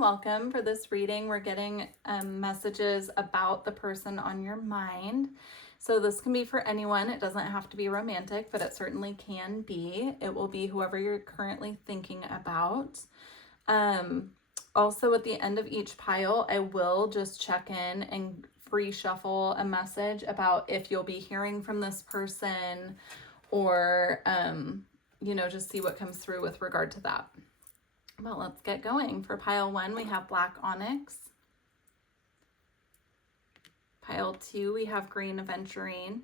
welcome. For this reading, we're getting messages about the person on your mind. So this can be for anyone. It doesn't have to be romantic, but it certainly can be. It will be whoever you're currently thinking about. Also, at the end of each pile, I will just check in and free shuffle a message about if you'll be hearing from this person or, just see what comes through with regard to that. Well, let's get going. For pile 1, we have black onyx. Pile 2, we have green aventurine.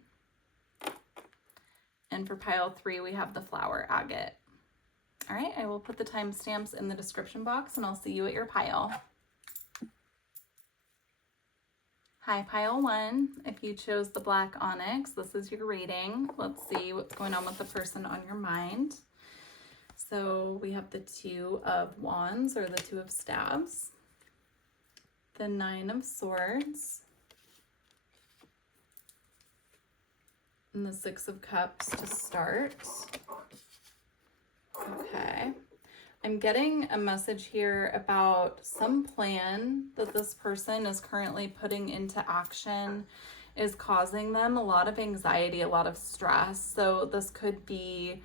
And for pile 3, we have the flower agate. All right, I will put the timestamps in the description box and I'll see you at your pile. Hi, pile 1. If you chose the black onyx, this is your reading. Let's see what's going on with the person on your mind. So we have the 2 of wands, or the 2 of staves, the 9 of swords, and the 6 of cups to start. Okay. I'm getting a message here about some plan that this person is currently putting into action is causing them a lot of anxiety, a lot of stress. So this could be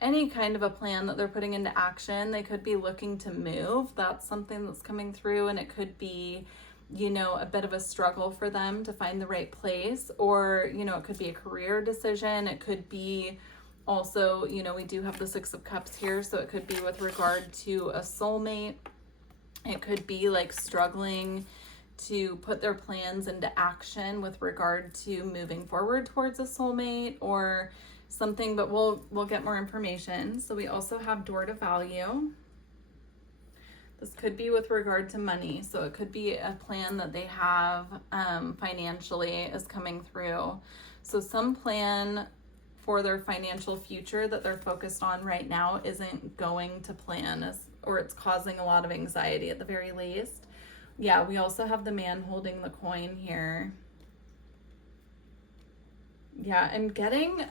any kind of a plan that they're putting into action. They could be looking to move. That's something that's coming through, and it could be, a bit of a struggle for them to find the right place, or, it could be a career decision. It could be also, we do have the 6 of cups here, so it could be with regard to a soulmate. It could be like struggling to put their plans into action with regard to moving forward towards a soulmate or something, but we'll get more information. So we also have door to value. This could be with regard to money. So it could be a plan that they have financially is coming through. So some plan for their financial future that they're focused on right now isn't going to plan, or it's causing a lot of anxiety at the very least. Yeah, we also have the man holding the coin here. Yeah, I'm getting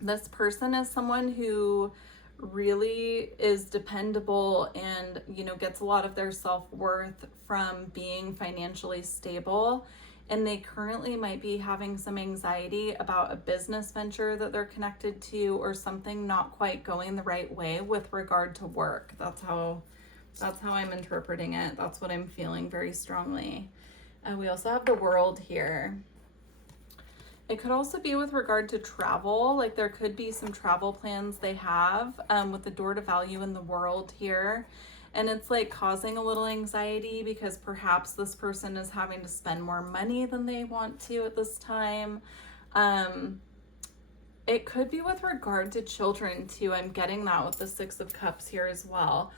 this person is someone who really is dependable and, gets a lot of their self-worth from being financially stable. And they currently might be having some anxiety about a business venture that they're connected to, or something not quite going the right way with regard to work. That's how I'm interpreting it. That's what I'm feeling very strongly. We also have the World here. It could also be with regard to travel. Like there could be some travel plans they have with the door to value in the World here. And it's like causing a little anxiety because perhaps this person is having to spend more money than they want to at this time. It could be with regard to children too. I'm getting that with the 6 of cups here as well.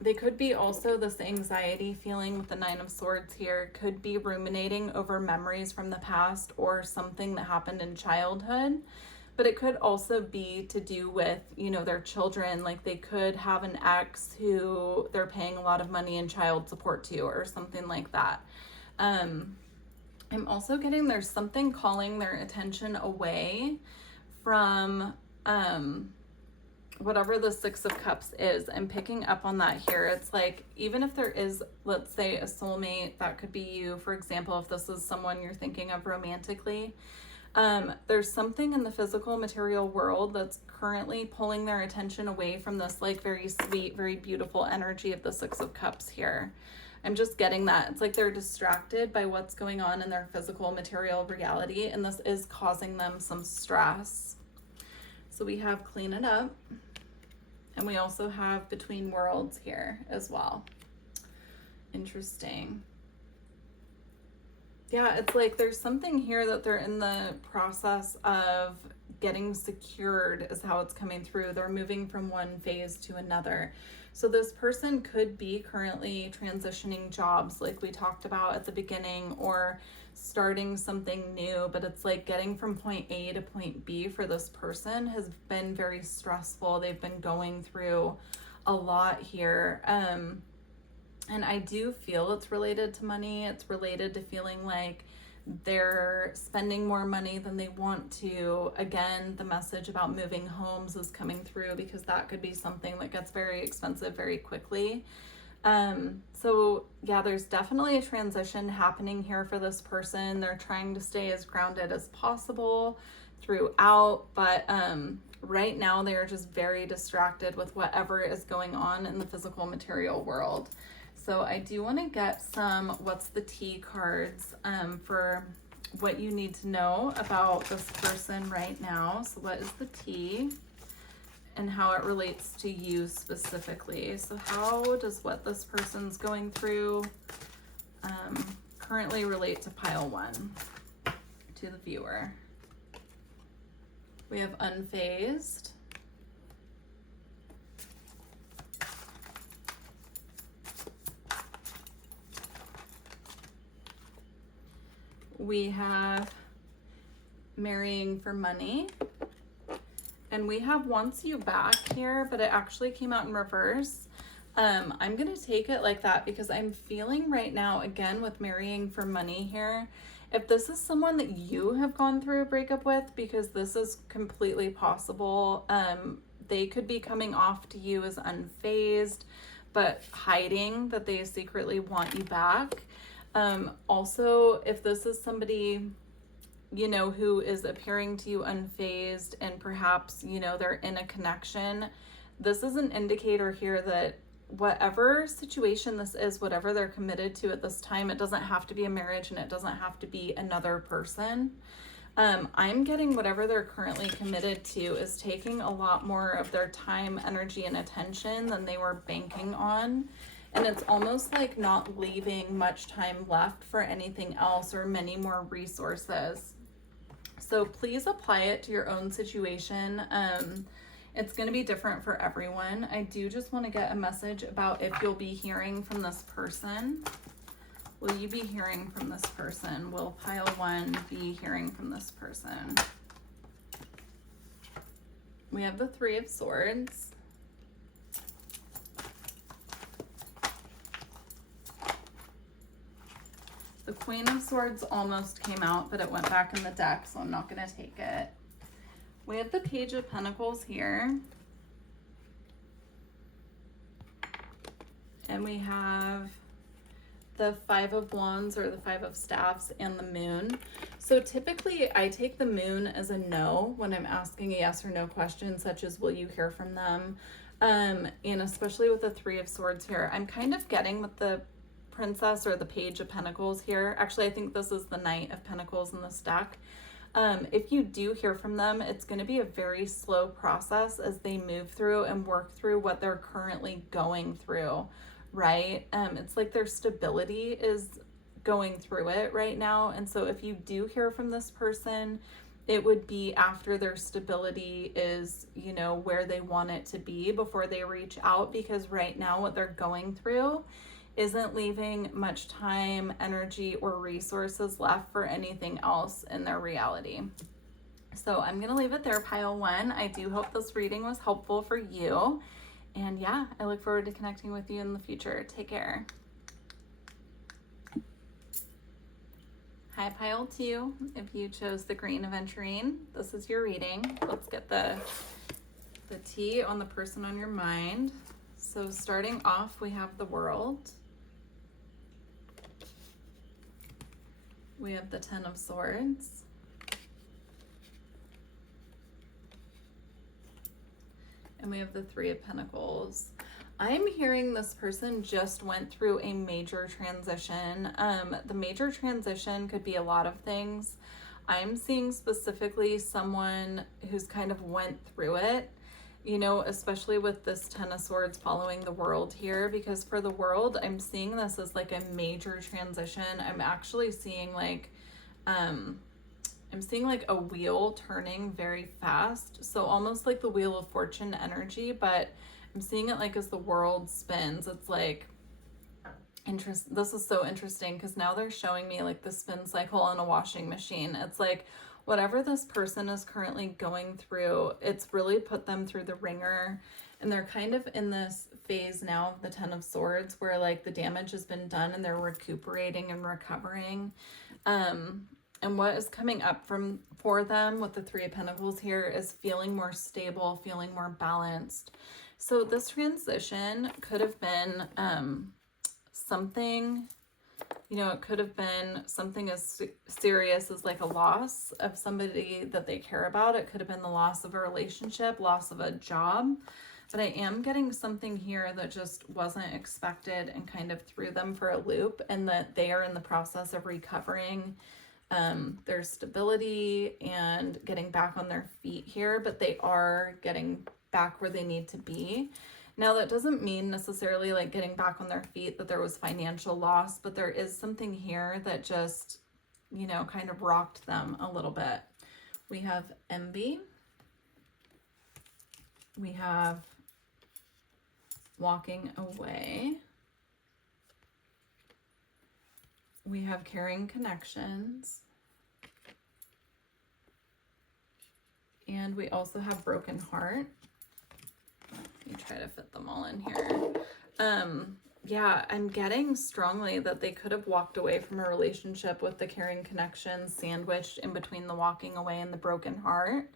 They could be also this anxiety feeling with the 9 of swords here, could be ruminating over memories from the past or something that happened in childhood. But it could also be to do with, their children. Like they could have an ex who they're paying a lot of money in child support to, or something like that. I'm also getting there's something calling their attention away from whatever the 6 of cups is. I'm picking up on that here. It's like, even if there is, let's say, a soulmate, that could be you, for example, if this is someone you're thinking of romantically. There's something in the physical material world that's currently pulling their attention away from this like very sweet, very beautiful energy of the 6 of cups here. I'm just getting that. It's like they're distracted by what's going on in their physical material reality, and this is causing them some stress. So we have clean it up, and we also have between worlds here as well. Interesting. Yeah, it's like there's something here that they're in the process of getting secured is how it's coming through. They're moving from one phase to another. So this person could be currently transitioning jobs like we talked about at the beginning, or starting something new, but it's like getting from point A to point B for this person has been very stressful. They've been going through a lot here. And I do feel it's related to money. It's related to feeling like they're spending more money than they want to. Again, the message about moving homes is coming through because that could be something that gets very expensive very quickly. So yeah, there's definitely a transition happening here for this person. They're trying to stay as grounded as possible throughout, but right now they're just very distracted with whatever is going on in the physical material world. So I do want to get some what's the tea cards for what you need to know about this person right now. So what is the tea and how it relates to you specifically? So how does what this person's going through currently relate to pile 1 to the viewer? We have unfazed. We have marrying for money. And we have wants you back here, but it actually came out in reverse. I'm going to take it like that because I'm feeling right now, again, with marrying for money here, if this is someone that you have gone through a breakup with, because this is completely possible, they could be coming off to you as unfazed, but hiding that they secretly want you back. Also, if this is somebody, you know, who is appearing to you unfazed and perhaps, you know, they're in a connection, this is an indicator here that whatever situation this is, whatever they're committed to at this time, it doesn't have to be a marriage and it doesn't have to be another person. I'm getting whatever they're currently committed to is taking a lot more of their time, energy, and attention than they were banking on. And it's almost like not leaving much time left for anything else or many more resources. So please apply it to your own situation. It's going to be different for everyone. I do just want to get a message about if you'll be hearing from this person. Will you be hearing from this person? Will pile 1 be hearing from this person? We have the 3 of Swords. The Queen of Swords almost came out, but it went back in the deck, so I'm not going to take it. We have the Page of Pentacles here. And we have the 5 of Wands or the 5 of Staffs and the Moon. So typically I take the Moon as a no when I'm asking a yes or no question, such as will you hear from them? And especially with the 3 of Swords here, I'm kind of getting with the Princess or the Page of Pentacles here. Actually, I think this is the Knight of Pentacles in this deck. If you do hear from them, it's going to be a very slow process as they move through and work through what they're currently going through, right? It's like their stability is going through it right now. And so if you do hear from this person, it would be after their stability is, you know, where they want it to be before they reach out, because right now what they're going through isn't leaving much time, energy, or resources left for anything else in their reality. So I'm going to leave it there, pile 1. I do hope this reading was helpful for you. And yeah, I look forward to connecting with you in the future. Take care. Hi, pile 2. If you chose the green aventurine, this is your reading. Let's get the tea on the person on your mind. So starting off, we have the World. We have the 10 of Swords. And we have the 3 of Pentacles. I'm hearing this person just went through a major transition. The major transition could be a lot of things. I'm seeing specifically someone who's kind of went through it, you know, especially with this 10 of Swords following the World here, because for the World, I'm seeing this as like a major transition. I'm actually seeing like, I'm seeing like a wheel turning very fast. So almost like the Wheel of Fortune energy, but I'm seeing it like as the world spins. It's like, this is so interesting because now they're showing me like the spin cycle on a washing machine. It's like whatever this person is currently going through, it's really put them through the ringer. And they're kind of in this phase now of the 10 of Swords where like the damage has been done and they're recuperating and recovering. And what is coming up for them with the Three of Pentacles here is feeling more stable, feeling more balanced. So this transition could have been something, you know, it could have been something as serious as like a loss of somebody that they care about. It could have been the loss of a relationship, loss of a job. But I am getting something here that just wasn't expected and kind of threw them for a loop, and that they are in the process of recovering their stability and getting back on their feet here, but they are getting back where they need to be. Now, that doesn't mean necessarily like getting back on their feet that there was financial loss, but there is something here that just, you know, kind of rocked them a little bit. We have envy. We have walking away. We have caring connections. And we also have broken heart. Let me try to fit them all in here. Yeah, I'm getting strongly that they could have walked away from a relationship with the caring connections sandwiched in between the walking away and the broken heart.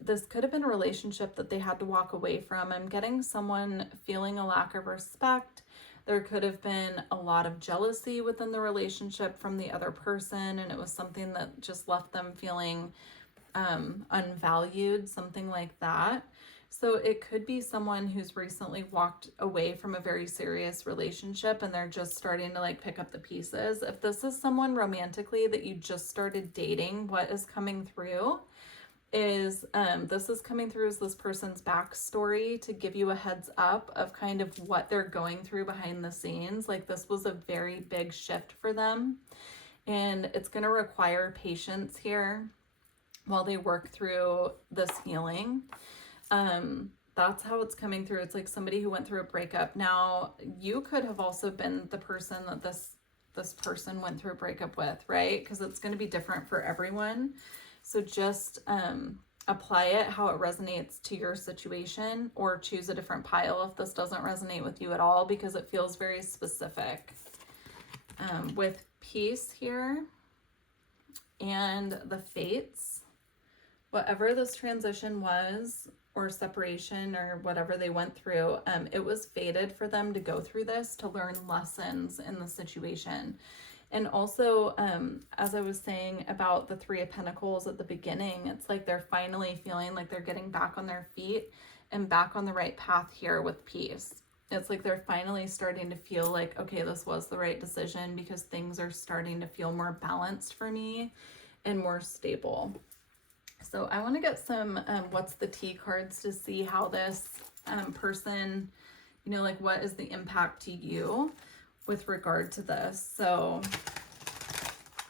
This could have been a relationship that they had to walk away from. I'm getting someone feeling a lack of respect. There could have been a lot of jealousy within the relationship from the other person, and it was something that just left them feeling unvalued, something like that. So it could be someone who's recently walked away from a very serious relationship and they're just starting to like pick up the pieces. If this is someone romantically that you just started dating, what is coming through is this is coming through as this person's backstory to give you a heads up of kind of what they're going through behind the scenes. Like, this was a very big shift for them, and it's going to require patience here while they work through this healing. That's how it's coming through. It's like somebody who went through a breakup. Now, you could have also been the person that this person went through a breakup with, right? Because it's going to be different for everyone. So just apply it how it resonates to your situation, or choose a different pile if this doesn't resonate with you at all, because it feels very specific. With peace here and the fates, whatever this transition was, or separation, or whatever they went through, it was fated for them to go through this to learn lessons in the situation. And also, as I was saying about the Three of Pentacles at the beginning, it's like they're finally feeling like they're getting back on their feet and back on the right path here with peace. It's like they're finally starting to feel like, okay, this was the right decision, because things are starting to feel more balanced for me and more stable. So I want to get some what's the tea cards to see how this person, you know, like what is the impact to you with regard to this. So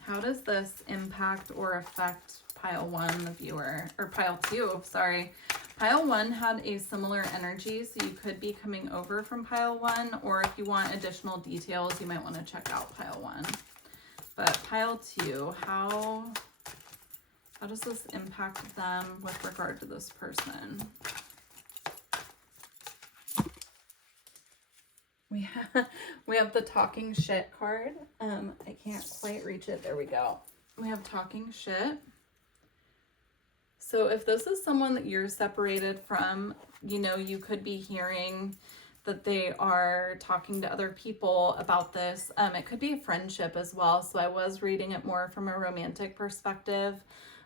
how does this impact or affect pile one, the viewer, or pile two, sorry. Pile one had a similar energy, so you could be coming over from pile one, or if you want additional details, you might want to check out pile one. But pile two, how does this impact them with regard to this person? We have the talking shit card. I can't quite reach it. There we go. We have talking shit. So if this is someone that you're separated from, you know, you could be hearing that they are talking to other people about this. It could be a friendship as well. So I was reading it more from a romantic perspective,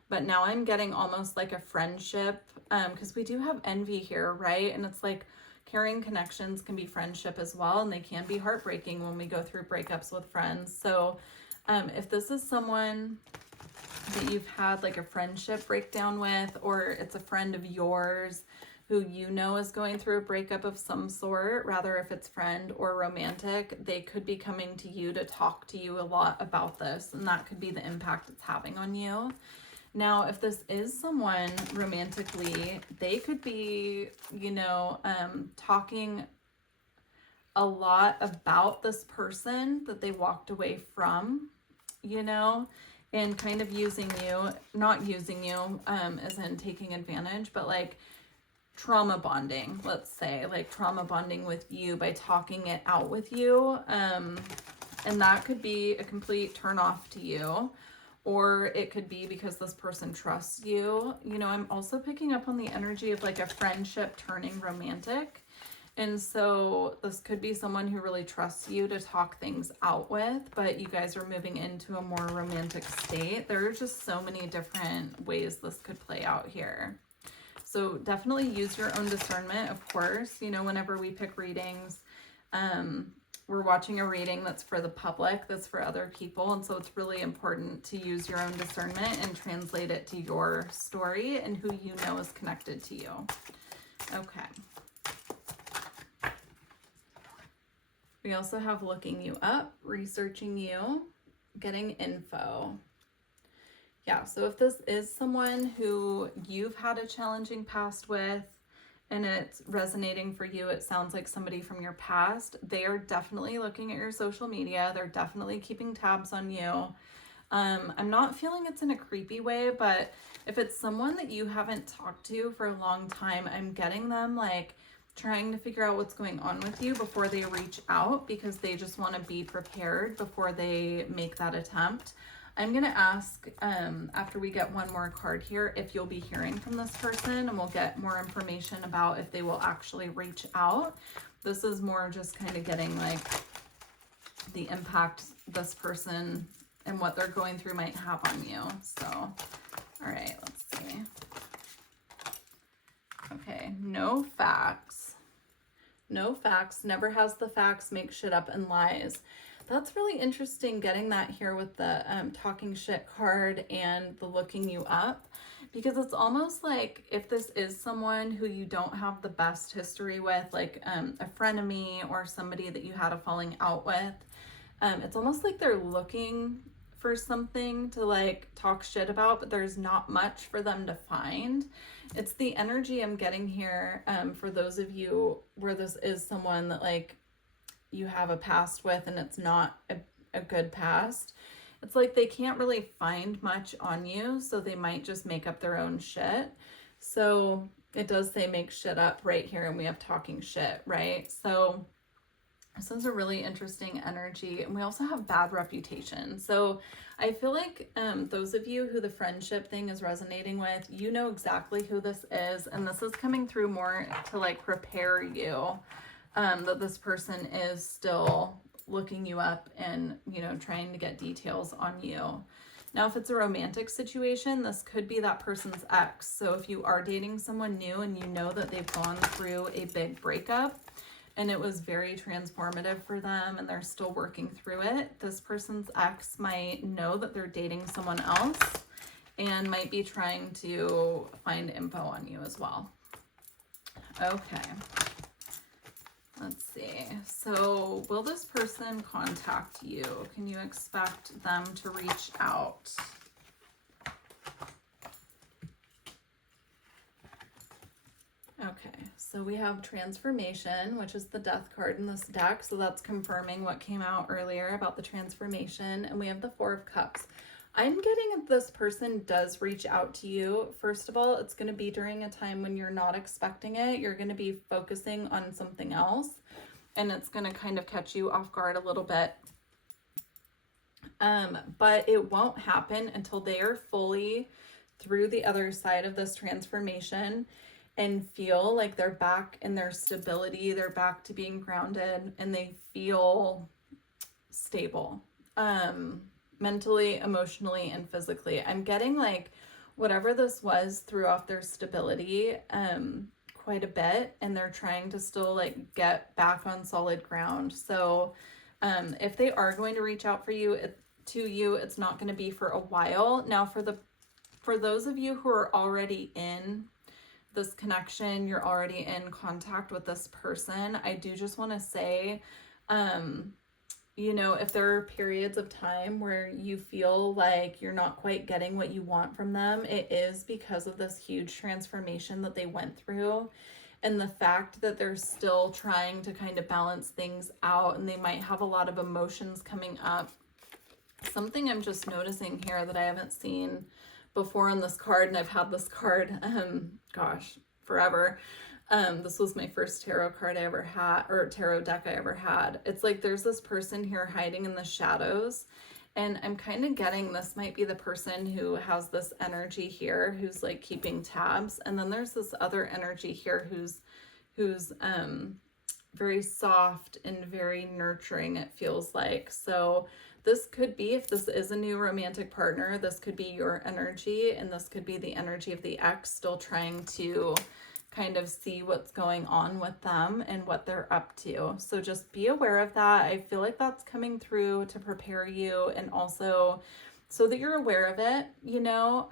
but now I'm getting almost like a friendship, because we do have envy here, right? And it's like, caring connections can be friendship as well, and they can be heartbreaking when we go through breakups with friends. So if this is someone that you've had like a friendship breakdown with, or it's a friend of yours who you know is going through a breakup of some sort, rather if it's friend or romantic, they could be coming to you to talk to you a lot about this, and that could be the impact it's having on you. Now, if this is someone romantically, they could be, you know, talking a lot about this person that they walked away from, you know, and kind of using you, not using you as in taking advantage, but like trauma bonding, let's say, like trauma bonding with you by talking it out with you. And that could be a complete turn off to you, or it could be because this person trusts you. You know, I'm also picking up on the energy of like a friendship turning romantic. And so this could be someone who really trusts you to talk things out with, but you guys are moving into a more romantic state. There are just so many different ways this could play out here. So definitely use your own discernment, of course. You know, whenever we pick readings, we're watching a reading that's for the public, that's for other people. And so it's really important to use your own discernment and translate it to your story and who you know is connected to you. Okay. We also have looking you up, researching you, getting info. Yeah, so if this is someone who you've had a challenging past with and it's resonating for you, it sounds like somebody from your past, they are definitely looking at your social media. They're definitely keeping tabs on you. I'm not feeling it's in a creepy way, but if it's someone that you haven't talked to for a long time, I'm getting them like trying to figure out what's going on with you before they reach out, because they just want to be prepared before they make that attempt. I'm going to ask after we get one more card here if you'll be hearing from this person, and we'll get more information about if they will actually reach out. This is more just kind of getting like the impact this person and what they're going through might have on you. So, all right, let's see. Okay, no facts. No facts, never has the facts, makes shit up and lies. That's really interesting getting that here with the talking shit card and the looking you up, because it's almost like if this is someone who you don't have the best history with, like a frenemy or somebody that you had a falling out with, it's almost like they're looking for something to like talk shit about, but there's not much for them to find. It's the energy I'm getting here for those of you where this is someone that like you have a past with and it's not a good past. It's like they can't really find much on you, so they might just make up their own shit. So it does say make shit up right here, and we have talking shit, right? So this is a really interesting energy. And we also have bad reputation. So I feel like those of you who the friendship thing is resonating with, you know exactly who this is. And this is coming through more to like prepare you that this person is still looking you up and, you know, trying to get details on you. Now, if it's a romantic situation, this could be that person's ex. So if you are dating someone new and you know that they've gone through a big breakup, and it was very transformative for them and they're still working through it, this person's ex might know that they're dating someone else and might be trying to find info on you as well. Okay. Let's see. So will this person contact you? Can you expect them to reach out? Okay, so we have transformation, which is the death card in this deck. So that's confirming what came out earlier about the transformation. And we have the Four of Cups. I'm getting if this person does reach out to you, first of all, it's going to be during a time when you're not expecting it. You're going to be focusing on something else, and it's going to kind of catch you off guard a little bit. But it won't happen until they are fully through the other side of this transformation and feel like they're back in their stability, they're back to being grounded, and they feel stable, mentally, emotionally, and physically. I'm getting like whatever this was threw off their stability quite a bit, and they're trying to still like get back on solid ground. So if they are going to reach out for you, it's not going to be for a while. Now for those of you who are already in this connection, you're already in contact with this person, I do just want to say, you know, if there are periods of time where you feel like you're not quite getting what you want from them, it is because of this huge transformation that they went through, and the fact that they're still trying to kind of balance things out, and they might have a lot of emotions coming up. Something I'm just noticing here that I haven't seen before on this card, and I've had this card, gosh, forever. This was my first tarot card I ever had, or tarot deck I ever had. It's like there's this person here hiding in the shadows, and I'm kind of getting this might be the person who has this energy here who's like keeping tabs, and then there's this other energy here who's very soft and very nurturing, it feels like. So this could be, if this is a new romantic partner, this could be your energy, and this could be the energy of the ex still trying to kind of see what's going on with them and what they're up to. So just be aware of that. I feel like that's coming through to prepare you, and also so that you're aware of it, you know.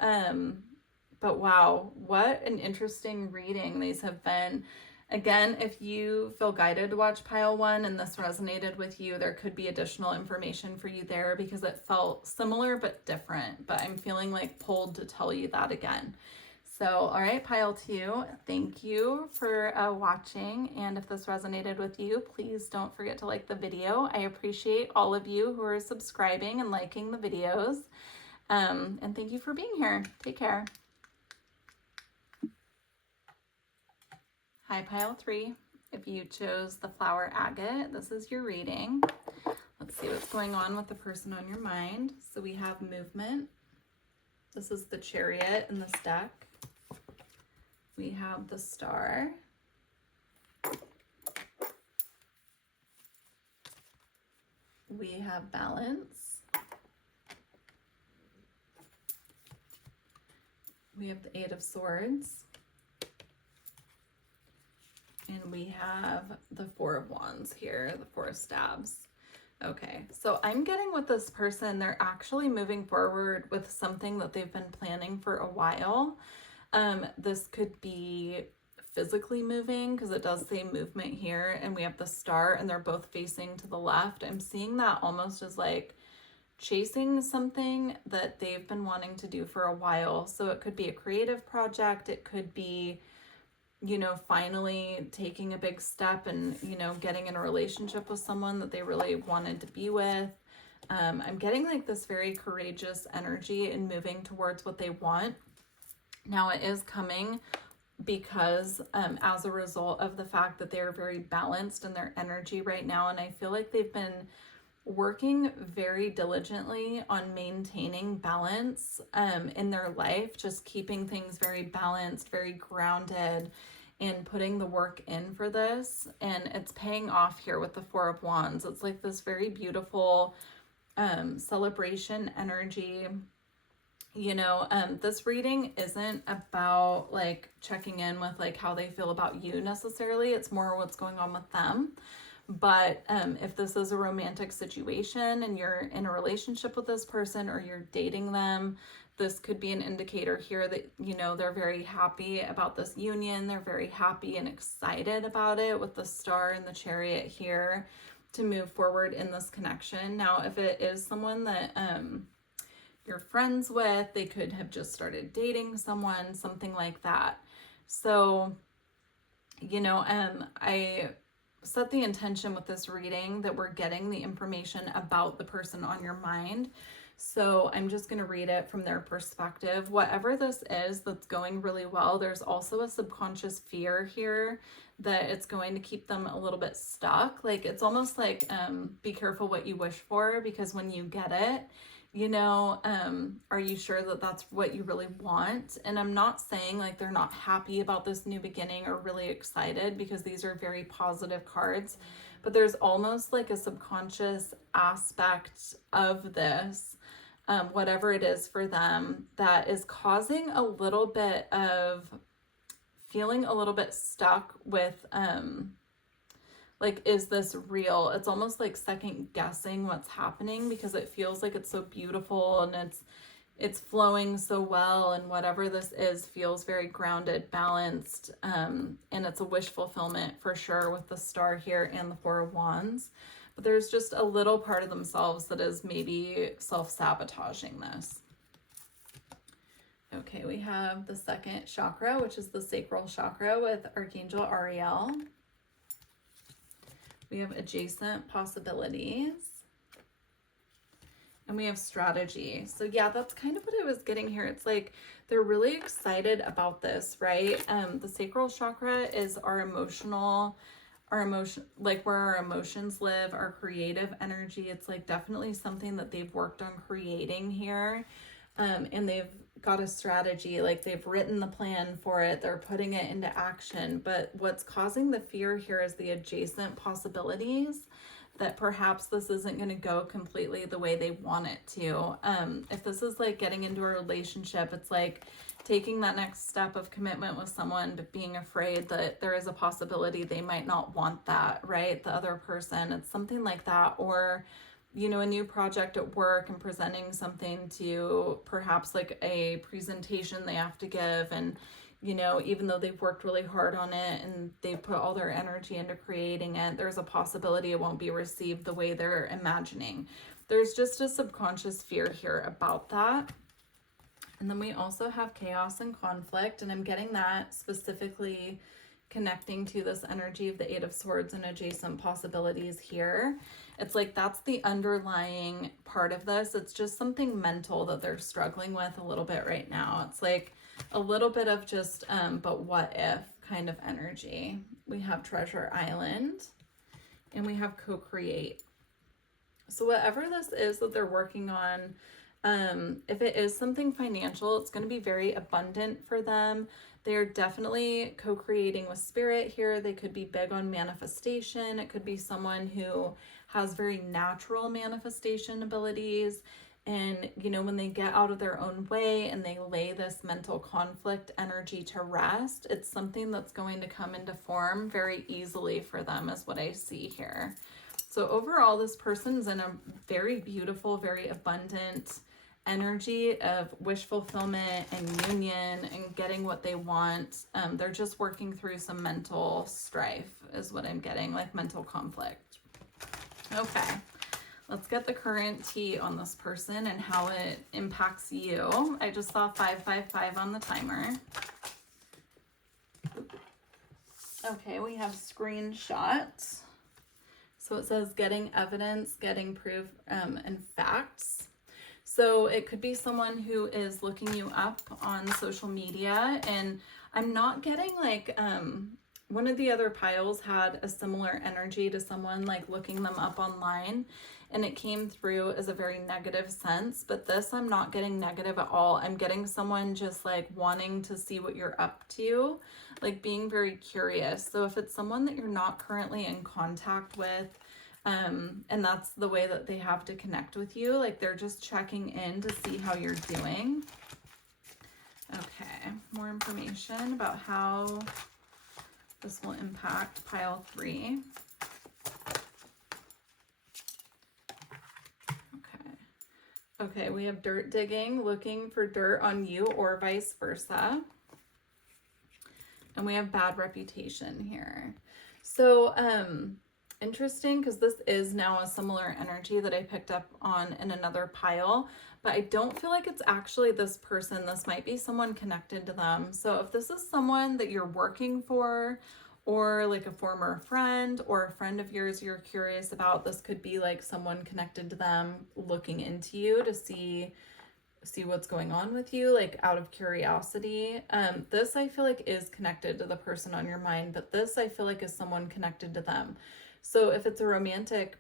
But wow, what an interesting reading these have been. Again, if you feel guided to watch pile 1 and this resonated with you, there could be additional information for you there because it felt similar but different. But I'm feeling like pulled to tell you that again. So, all right, pile 2, thank you for watching. And if this resonated with you, please don't forget to like the video. I appreciate all of you who are subscribing and liking the videos. And thank you for being here. Take care. Hi, pile 3. If you chose the flower agate, this is your reading. Let's see what's going on with the person on your mind. So we have movement. This is the Chariot in this deck. We have the Star. We have balance. We have the 8 of Swords. And we have the 4 of Wands here, the 4 of Stabs. Okay, so I'm getting with this person, they're actually moving forward with something that they've been planning for a while. This could be physically moving because it does say movement here, and we have the Star and they're both facing to the left. I'm seeing that almost as like chasing something that they've been wanting to do for a while. So it could be a creative project. It could be, you know, finally taking a big step and, you know, getting in a relationship with someone that they really wanted to be with. I'm getting like this very courageous energy and moving towards what they want. Now it is coming because as a result of the fact that they're very balanced in their energy right now. And I feel like they've been working very diligently on maintaining balance in their life, just keeping things very balanced, very grounded, and putting the work in for this. And it's paying off here with the 4 of Wands. It's like this very beautiful celebration energy. You know, this reading isn't about like checking in with like how they feel about you necessarily. It's more what's going on with them. But if this is a romantic situation and you're in a relationship with this person or you're dating them, this could be an indicator here that, you know, they're very happy about this union. They're very happy and excited about it with the Star and the Chariot here to move forward in this connection. Now, if it is someone that you're friends with, they could have just started dating someone, something like that. So, you know, I set the intention with this reading that we're getting the information about the person on your mind. So I'm just going to read it from their perspective. Whatever this is that's going really well, there's also a subconscious fear here that it's going to keep them a little bit stuck. Like it's almost like be careful what you wish for, because when you get it, you know, are you sure that that's what you really want? And I'm not saying like they're not happy about this new beginning or really excited, because these are very positive cards, but there's almost like a subconscious aspect of this, whatever it is for them, that is causing a little bit of feeling a little bit stuck with, like, is this real? It's almost like second guessing what's happening, because it feels like it's so beautiful and it's flowing so well, and whatever this is feels very grounded, balanced, and it's a wish fulfillment for sure with the Star here and the 4 of Wands. But there's just a little part of themselves that is maybe self-sabotaging this. Okay, we have the second chakra, which is the sacral chakra with Archangel Ariel. We have adjacent possibilities. And we have strategy. So yeah, that's kind of what I was getting here. It's like they're really excited about this, right? The sacral chakra is our emotion, like where our emotions live, our creative energy. It's like definitely something that they've worked on creating here. And they've got a strategy, like they've written the plan for it, they're putting it into action. But what's causing the fear here is the adjacent possibilities that perhaps this isn't going to go completely the way they want it to. If this is like getting into a relationship, it's like taking that next step of commitment with someone, but being afraid that there is a possibility they might not want that, right? The other person, it's something like that. Or, you know, a new project at work and presenting something to perhaps like a presentation they have to give, and you know, even though they've worked really hard on it and they've put all their energy into creating it, there's a possibility it won't be received the way they're imagining. There's just a subconscious fear here about that. And then we also have chaos and conflict, and I'm getting that specifically connecting to this energy of the Eight of Swords and adjacent possibilities here. It's like that's the underlying part of this. It's just something mental that they're struggling with a little bit right now. It's like a little bit of just but what if kind of energy. We have Treasure Island, and we have co-create. So whatever this is that they're working on, if it is something financial, it's going to be very abundant for them. They're definitely co-creating with spirit here. They could be big on manifestation. It could be someone who has very natural manifestation abilities. And, you know, when they get out of their own way and they lay this mental conflict energy to rest, it's something that's going to come into form very easily for them, is what I see here. So overall, this person's in a very beautiful, very abundant energy of wish fulfillment and union and getting what they want. They're just working through some mental strife, is what I'm getting, like mental conflict. Okay. Let's get the current tea on this person and how it impacts you. I just saw 555 on the timer. Okay, we have screenshots. So it says getting evidence, getting proof, and facts. So it could be someone who is looking you up on social media, and I'm not getting like, one of the other piles had a similar energy to someone like looking them up online, and it came through as a very negative sense. But this, I'm not getting negative at all. I'm getting someone just like wanting to see what you're up to, like being very curious. So if it's someone that you're not currently in contact with, and that's the way that they have to connect with you, like they're just checking in to see how you're doing. Okay, more information about how this will impact pile 3. Okay, we have dirt digging, looking for dirt on you or vice versa. And we have bad reputation here. So, interesting, because this is now a similar energy that I picked up on in another pile, but I don't feel like it's actually this person. This might be someone connected to them. So if this is someone that you're working for, or like a former friend or a friend of yours you're curious about, this could be like someone connected to them looking into you to see what's going on with you, like out of curiosity. This I feel like is connected to the person on your mind, but this I feel like is someone connected to them. So if it's a romantic,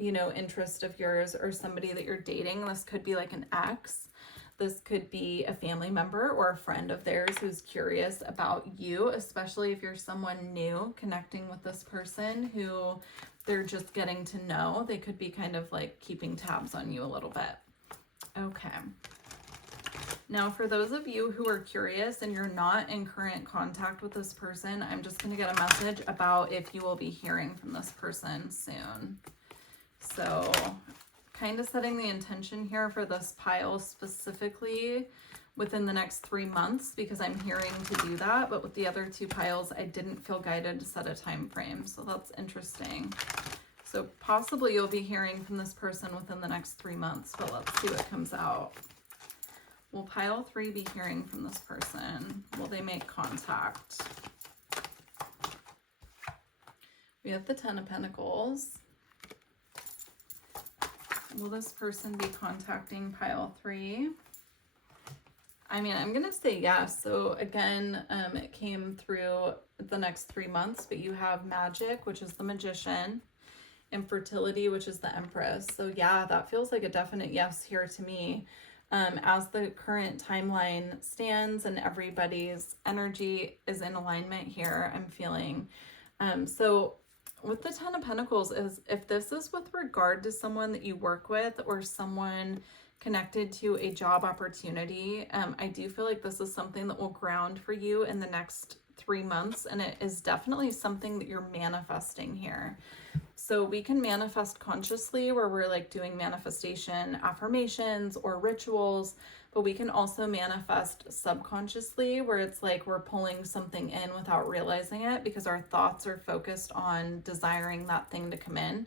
you know, interest of yours or somebody that you're dating, this could be like an ex. This could be a family member or a friend of theirs who's curious about you, especially if you're someone new connecting with this person who they're just getting to know. They could be kind of like keeping tabs on you a little bit. Okay. Now, for those of you who are curious and you're not in current contact with this person, I'm just going to get a message about if you will be hearing from this person soon. So kind of setting the intention here for this pile specifically within the next 3 months, because I'm hearing to do that. But with the other 2 piles, I didn't feel guided to set a time frame. So that's interesting. So possibly you'll be hearing from this person within the next 3 months, but let's see what comes out. Will pile 3 be hearing from this person? Will they make contact? We have the 10 of Pentacles. Will this person be contacting pile 3? I mean, I'm going to say yes. So again, it came through the next 3 months, but you have magic, which is the magician, and fertility, which is the empress. So yeah, that feels like a definite yes here to me. As the current timeline stands and everybody's energy is in alignment here, I'm feeling. So with the Ten of Pentacles, is if this is with regard to someone that you work with or someone connected to a job opportunity, I do feel like this is something that will ground for you in the next 3 months, and it is definitely something that you're manifesting here. So we can manifest consciously, where we're like doing manifestation affirmations or rituals, but we can also manifest subconsciously, where it's like we're pulling something in without realizing it because our thoughts are focused on desiring that thing to come in.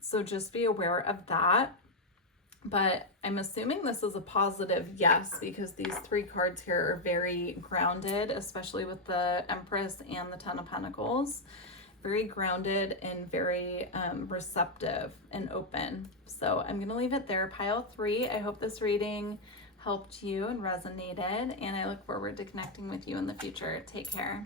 So just be aware of that. But I'm assuming this is a positive yes, because these 3 cards here are very grounded, especially with the Empress and the Ten of Pentacles. Very grounded and very receptive and open. So I'm going to leave it there. Pile 3, I hope this reading helped you and resonated, and I look forward to connecting with you in the future. Take care.